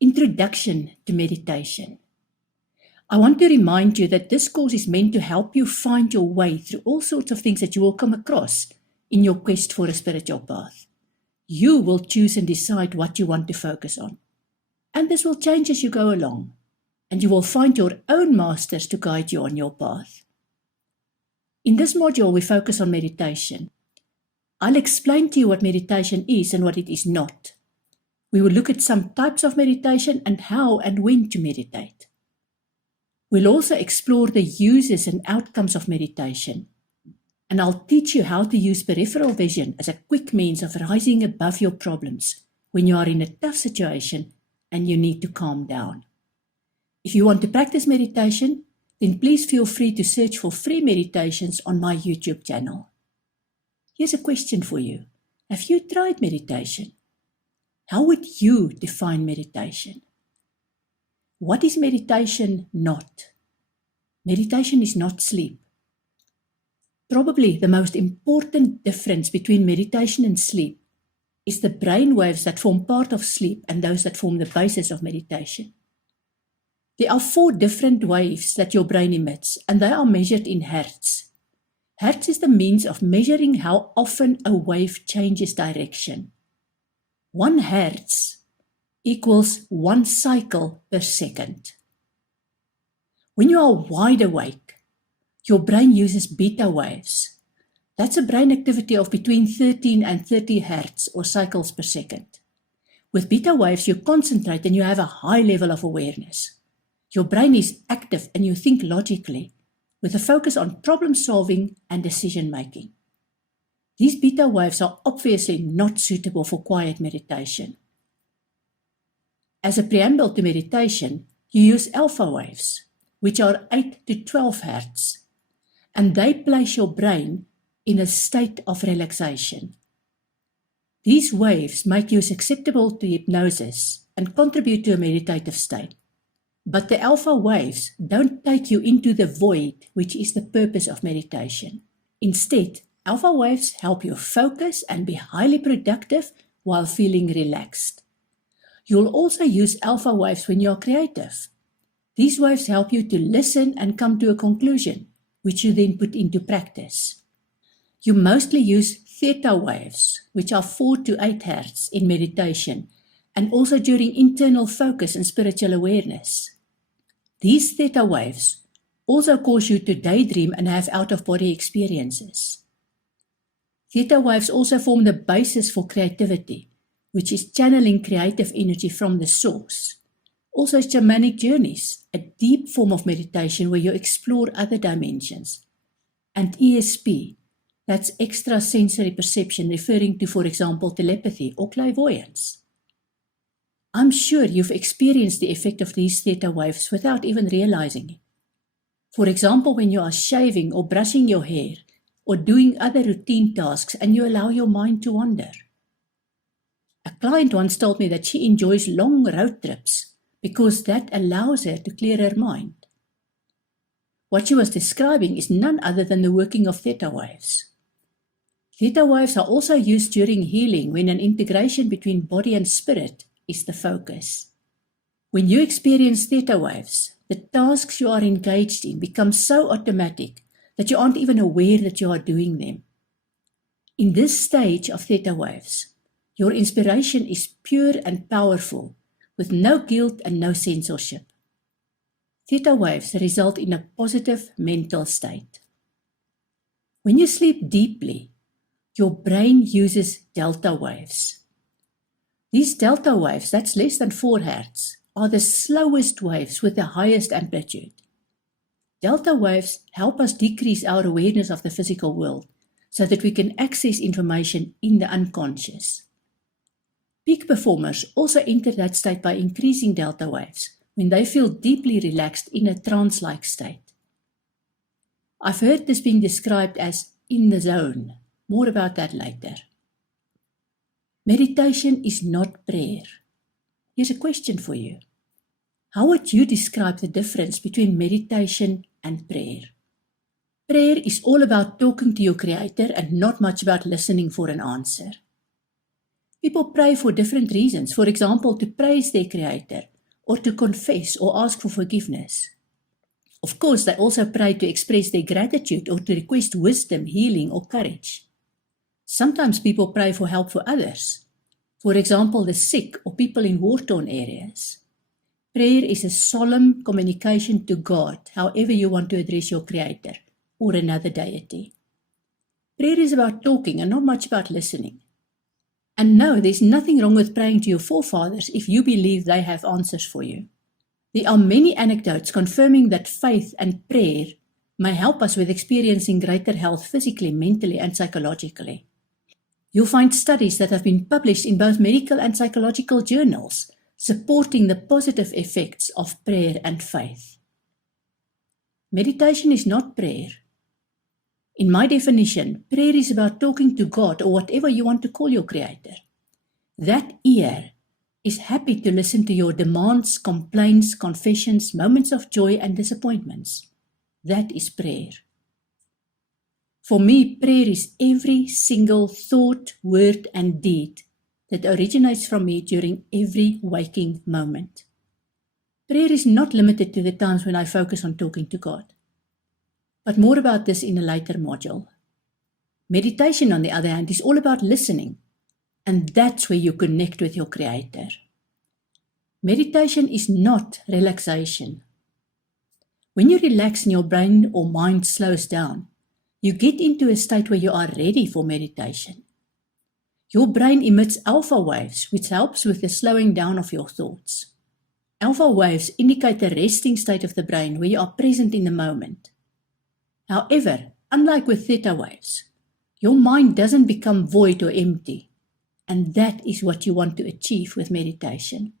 Introduction to meditation. I want to remind you that this course is meant to help you find your way through all sorts of things that you will come across in your quest for a spiritual path. You will choose and decide what you want to focus on. And this will change as you go along, and you will find your own masters to guide you on your path. In this module, we focus on meditation. I'll explain to you what meditation is and what it is not. We will look at some types of meditation and how and when to meditate. We'll also explore the uses and outcomes of meditation. And I'll teach you how to use peripheral vision as a quick means of rising above your problems when you are in a tough situation and you need to calm down. If you want to practice meditation, then please feel free to search for free meditations on my YouTube channel. Here's a question for you. Have you tried meditation? How would you define meditation? What is meditation not? Meditation is not sleep. Probably the most important difference between meditation and sleep is the brain waves that form part of sleep and those that form the basis of meditation. There are 4 different waves that your brain emits, and they are measured in hertz. Hertz is the means of measuring how often a wave changes direction. 1 hertz equals 1 cycle per second. When you are wide awake, your brain uses beta waves. That's a brain activity of between 13 and 30 hertz or cycles per second. With beta waves, you concentrate and you have a high level of awareness. Your brain is active and you think logically, with a focus on problem solving and decision making. These beta waves are obviously not suitable for quiet meditation. As a preamble to meditation, you use alpha waves, which are 8 to 12 hertz, and they place your brain in a state of relaxation. These waves make you susceptible to hypnosis and contribute to a meditative state. But the alpha waves don't take you into the void, which is the purpose of meditation. Instead, alpha waves help you focus and be highly productive while feeling relaxed. You'll also use alpha waves when you're creative. These waves help you to listen and come to a conclusion, which you then put into practice. You mostly use theta waves, which are 4 to 8 hertz in meditation, and also during internal focus and spiritual awareness. These theta waves also cause you to daydream and have out-of-body experiences. Theta waves also form the basis for creativity, which is channeling creative energy from the source. Also shamanic journeys, a deep form of meditation where you explore other dimensions. And ESP, that's extrasensory perception, referring to, for example, telepathy or clairvoyance. I'm sure you've experienced the effect of these theta waves without even realizing it. For example, when you are shaving or brushing your hair or doing other routine tasks and you allow your mind to wander. A client once told me that she enjoys long road trips because that allows her to clear her mind. What she was describing is none other than the working of theta waves. Theta waves are also used during healing when an integration between body and spirit is the focus. When you experience theta waves, the tasks you are engaged in become so automatic that you aren't even aware that you are doing them. In this stage of theta waves, your inspiration is pure and powerful, with no guilt and no censorship. Theta waves result in a positive mental state. When you sleep deeply, your brain uses delta waves. These delta waves, that's less than 4 hertz, are the slowest waves with the highest amplitude. Delta waves help us decrease our awareness of the physical world so that we can access information in the unconscious. Peak performers also enter that state by increasing delta waves when they feel deeply relaxed in a trance-like state. I've heard this being described as in the zone. More about that later. Meditation is not prayer. Here's a question for you. How would you describe the difference between meditation and prayer? Prayer is all about talking to your Creator and not much about listening for an answer. People pray for different reasons, for example, to praise their Creator, or to confess or ask for forgiveness. Of course, they also pray to express their gratitude or to request wisdom, healing, or courage. Sometimes people pray for help for others, for example, the sick or people in war-torn areas. Prayer is a solemn communication to God, however you want to address your Creator or another deity. Prayer is about talking and not much about listening. And no, there's nothing wrong with praying to your forefathers if you believe they have answers for you. There are many anecdotes confirming that faith and prayer may help us with experiencing greater health physically, mentally, and psychologically. You'll find studies that have been published in both medical and psychological journals supporting the positive effects of prayer and faith. Meditation is not prayer. In my definition, prayer is about talking to God or whatever you want to call your Creator. That ear is happy to listen to your demands, complaints, confessions, moments of joy and disappointments. That is prayer. For me, prayer is every single thought, word, and deed that originates from me during every waking moment. Prayer is not limited to the times when I focus on talking to God. But more about this in a later module. Meditation, on the other hand, is all about listening, and that's where you connect with your Creator. Meditation is not relaxation. When you relax and your brain or mind slows down, you get into a state where you are ready for meditation. Your brain emits alpha waves, which helps with the slowing down of your thoughts. Alpha waves indicate the resting state of the brain where you are present in the moment. However, unlike with theta waves, your mind doesn't become void or empty, and that is what you want to achieve with meditation.